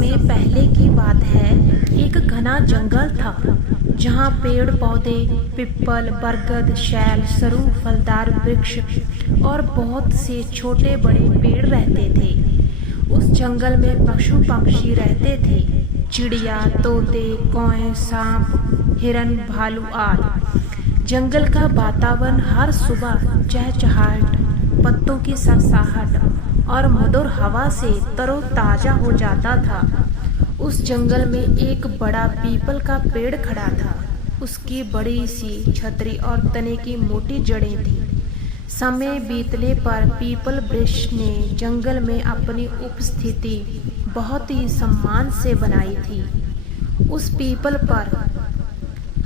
समय पहले की बात है। एक घना जंगल था जहाँ पेड़ पौधे, पिप्पल, बरगद, शैल, सरू, फलदार वृक्ष और बहुत से छोटे बड़े पेड़ रहते थे। उस जंगल में पशु पक्षी रहते थे, चिड़िया, तोते, कौए, सांप, हिरन, भालू आदि। जंगल का वातावरण हर सुबह चहचहाहट, पत्तों की सरसराहट और मधुर हवा से तरोताजा हो जाता था। उस जंगल में एक बड़ा पीपल का पेड़ खड़ा था। उसकी बड़ी सी छतरी और तने की मोटी जड़ें थीं। समय बीतने पर पीपल वृक्ष ने जंगल में अपनी उपस्थिति बहुत ही सम्मान से बनाई थी। उस पीपल पर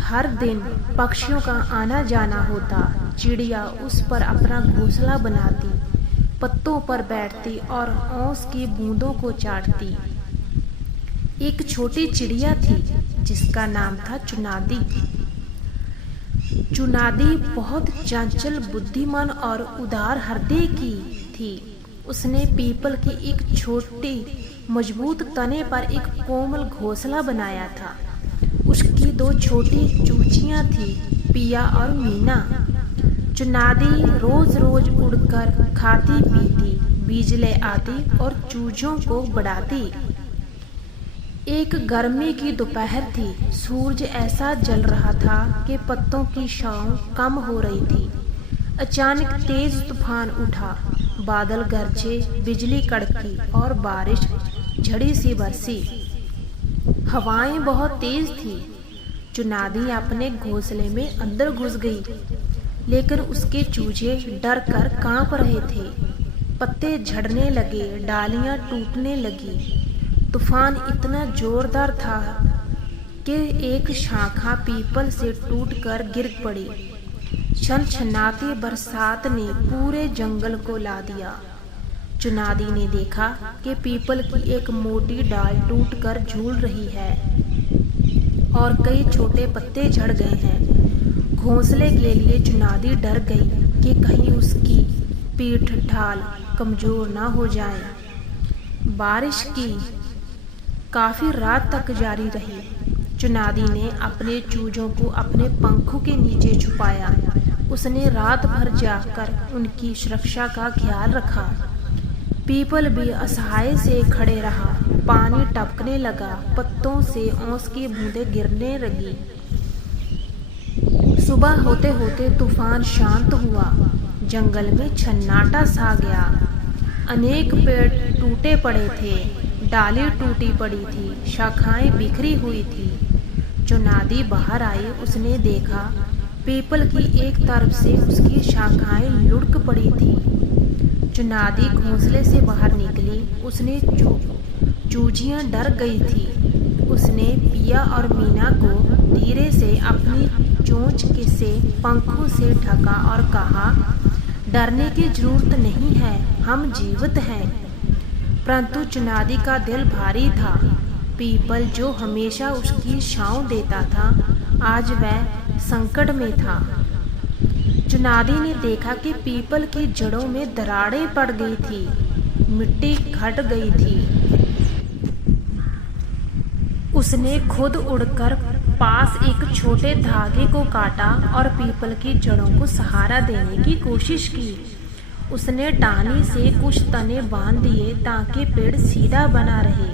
हर दिन पक्षियों का आना जाना होता। चिड़िया उस पर अपना घोंसला बनाती, पत्तों पर बैठती और ओस की बूंदों को चाटती। एक छोटी चिड़िया थी जिसका नाम था चुनादी। चुनादी बहुत चंचल, बुद्धिमान और उदार हृदय की थी। उसने पीपल की एक छोटी मजबूत तने पर एक कोमल घोंसला बनाया था। उसकी दो छोटी चूचियां थी, पिया और मीना। चुनादी रोज रोज उड़कर खाती पीती, बीज ले आती और चूजों को बढ़ाती। एक गर्मी की दोपहर थी। सूरज ऐसा जल रहा था कि पत्तों की छांव कम हो रही थी। अचानक तेज तूफान उठा। बादल गरजे, बिजली कड़की और बारिश झड़ी सी बरसी। हवाएं बहुत तेज थी। चुनादी अपने घोंसले में अंदर घुस गई, लेकिन उसके चूजे डर कर कांप रहे थे। पत्ते झड़ने लगे, डालियां टूटने लगी। तूफान इतना जोरदार था कि एक शाखा पीपल से टूटकर गिर पड़ी। छनछनाती बरसात ने पूरे जंगल को ला दिया। चुनादी ने देखा कि पीपल की एक मोटी डाल टूटकर झूल रही है और कई छोटे पत्ते झड़ गए हैं। घोंसले के लिए चुनादी डर गई कि कहीं उसकी पीठ ढाल कमजोर ना हो जाए। बारिश की काफी रात तक जारी रही। चुनादी ने अपने चूजों को अपने पंखों के नीचे छुपाया। उसने रात भर जाकर उनकी सुरक्षा का ख्याल रखा। पीपल भी असहाय से खड़े रहा। पानी टपकने लगा, पत्तों से ओस की बूंदें गिरने लगी। सुबह होते होते तूफान शांत हुआ। जंगल में सन्नाटा छा गया। अनेक पेड़ टूटे पड़े थे, डाली टूटी पड़ी थी, शाखाएं बिखरी हुई थी। चुनादी बाहर आई। उसने देखा पीपल की एक तरफ से उसकी शाखाएं लुढ़क पड़ी थी। चुनादी घोंसले से बाहर निकली। उसने चूजियां डर गई थी। उसने पिया और मीना को धीरे से अपनी चोंच से पंखों से ढका और कहा, डरने की जरूरत नहीं है, हम जीवित हैं। परंतु चुनादी का दिल भारी था। पीपल जो हमेशा उसकी छांव देता था, आज वह संकट में था। चुनादी ने देखा कि पीपल की जड़ों में दरारें पड़ गई थी, मिट्टी घट गई थी। उसने खुद उड़कर पास एक छोटे धागे को काटा और पीपल की जड़ों को सहारा देने की कोशिश की। उसने टहनी से कुछ तने बांध दिए ताकि पेड़ सीधा बना रहे,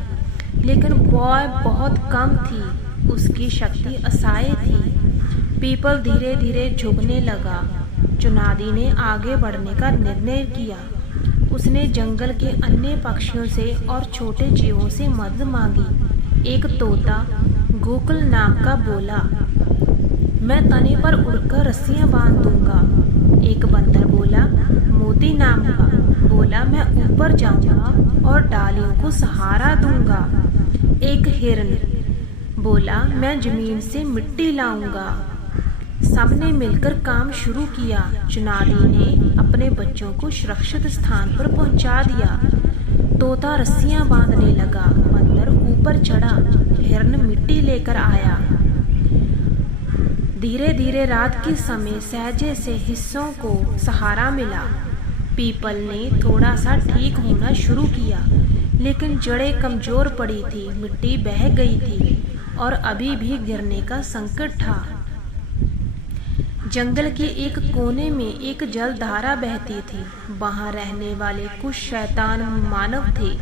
लेकिन बॉय बहुत कम थी। उसकी शक्ति असहाय थी। पीपल धीरे धीरे झुकने लगा। चुनादी ने आगे बढ़ने का निर्णय किया। उसने जंगल के अन्य पक्षियों से और छोटे जीवों से मदद मांगी। एक तोता गोकुल नाम का बोला, मैं तने पर उड़कर रस्सियां बांध दूंगा। एक बंदर बोला, मोती नाम का बोला, मैं ऊपर जाऊंगा और डालियों को सहारा दूंगा। एक हिरन बोला, मैं जमीन से मिट्टी लाऊंगा। सबने मिलकर काम शुरू किया। चुनादी ने अपने बच्चों को सुरक्षित स्थान पर पहुंचा दिया। तोता रस्सियां बांधने लगा, बंदर ऊपर चढ़ा, हिरन मिट्टी लेकर आया। धीरे धीरे रात के समय सहजे से हिस्सों को सहारा मिला। पीपल ने थोड़ा सा ठीक होना शुरू किया, लेकिन जड़ें कमजोर पड़ी थी, मिट्टी बह गई थी और अभी भी गिरने का संकट था। जंगल के एक कोने में एक जलधारा बहती थी। वहां रहने वाले कुछ शैतान मानव थे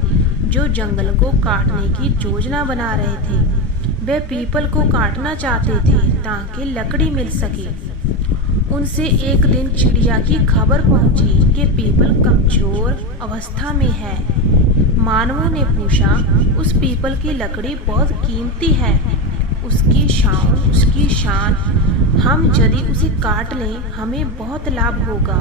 जो जंगल को काटने की योजना बना रहे थे। वे पीपल को काटना चाहते थे ताकि लकड़ी मिल सके। उनसे एक दिन चिड़िया की खबर पहुंची कि पीपल कमजोर अवस्था में है। मानवों ने पूछा, उस पीपल की लकड़ी बहुत कीमती है, उसकी छांव, उसकी शान, हम यदि उसे काट लें हमें बहुत लाभ होगा।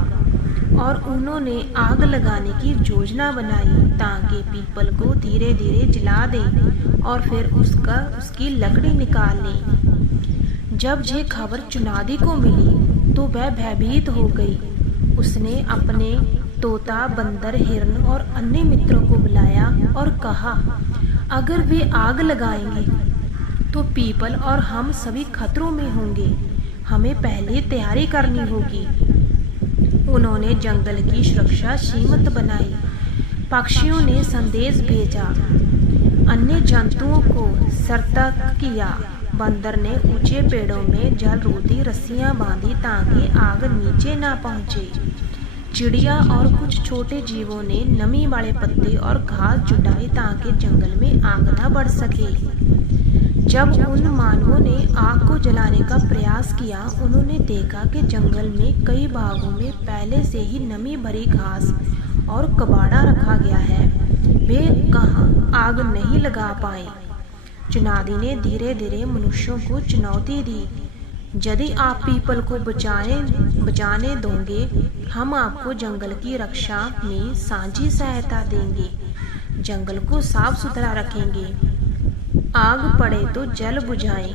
और उन्होंने आग लगाने की योजना बनाई ताकि पीपल को धीरे धीरे जला दें और फिर उसकी लकड़ी निकाल लें। जब ये खबर चुनादी को मिली तो वह भयभीत हो गई। उसने अपने तोता, बंदर, हिरन और अन्य मित्रों को बुलाया और कहा, अगर वे आग लगाएंगे तो पीपल और हम सभी खतरों में होंगे, हमें पहले तैयारी करनी होगी। उन्होंने जंगल की सुरक्षा सीमित बनाई। पक्षियों ने संदेश भेजा, अन्य जंतुओं को सतर्क किया। बंदर ने ऊंचे पेड़ों में जलरोधी रस्सियां बांधी ताकि आग नीचे ना पहुंचे। चिड़िया और कुछ छोटे जीवों ने नमी वाले पत्ते और घास जुटाई ताकि जंगल में आग न बढ़ सके। जब उन मानवों ने आग को जलाने का प्रयास किया, उन्होंने देखा कि जंगल में कई भागों में पहले से ही नमी भरी घास और कबाड़ा रखा गया है। वे कहाँ आग नहीं लगा पाए। चुनादी ने धीरे धीरे मनुष्यों को चुनौती दी, यदि आप पीपल को बचाने दोगे, हम आपको जंगल की रक्षा में साझी सहायता देंगे, जंगल को साफ सुथरा रखेंगे, आग पड़े तो जल बुझाएं।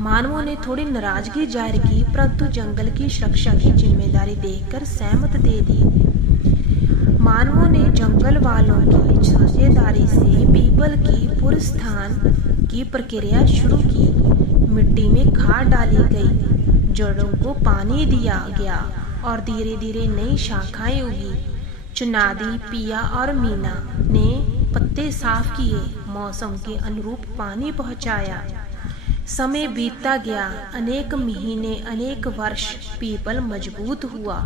मानवों ने थोड़ी नाराजगी जाहिर की, परंतु जंगल की सुरक्षा की जिम्मेदारी देखकर सहमत दे दी। मानवों ने जंगल वालों की साझेदारी से पीपल की पुनरुत्थान की प्रक्रिया शुरू की। मिट्टी में खाद डाली गई, जड़ों को पानी दिया गया और धीरे धीरे नई शाखाएं उगी। चुनादी, पिया और मीना ने पत्ते साफ किए, मौसम के अनुरूप पानी पहुंचाया। समय बीतता गया, अनेक महीने, अनेक वर्ष। पीपल मजबूत हुआ,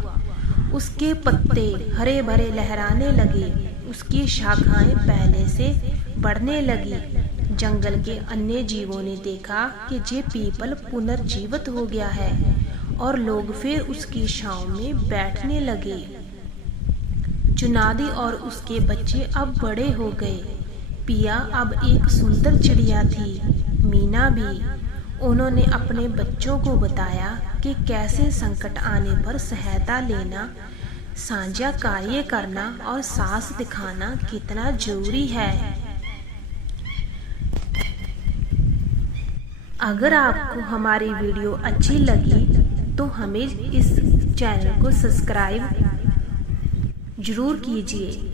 उसके पत्ते हरे भरे लहराने लगे, उसकी शाखाएं पहले से बढ़ने लगी। जंगल के अन्य जीवों ने देखा कि ये पीपल पुनर्जीवित हो गया है और लोग फिर उसकी छांव में बैठने लगे। चुनादी और उसके बच्चे अब बड़े हो गए। पिया अब एक सुंदर चिड़िया थी, मीना भी। उन्होंने अपने बच्चों को बताया कि कैसे संकट आने पर सहायता लेना, साझा कार्य करना और साहस दिखाना कितना जरूरी है। अगर आपको हमारी वीडियो अच्छी लगी तो हमें इस चैनल को सब्सक्राइब जरूर कीजिए।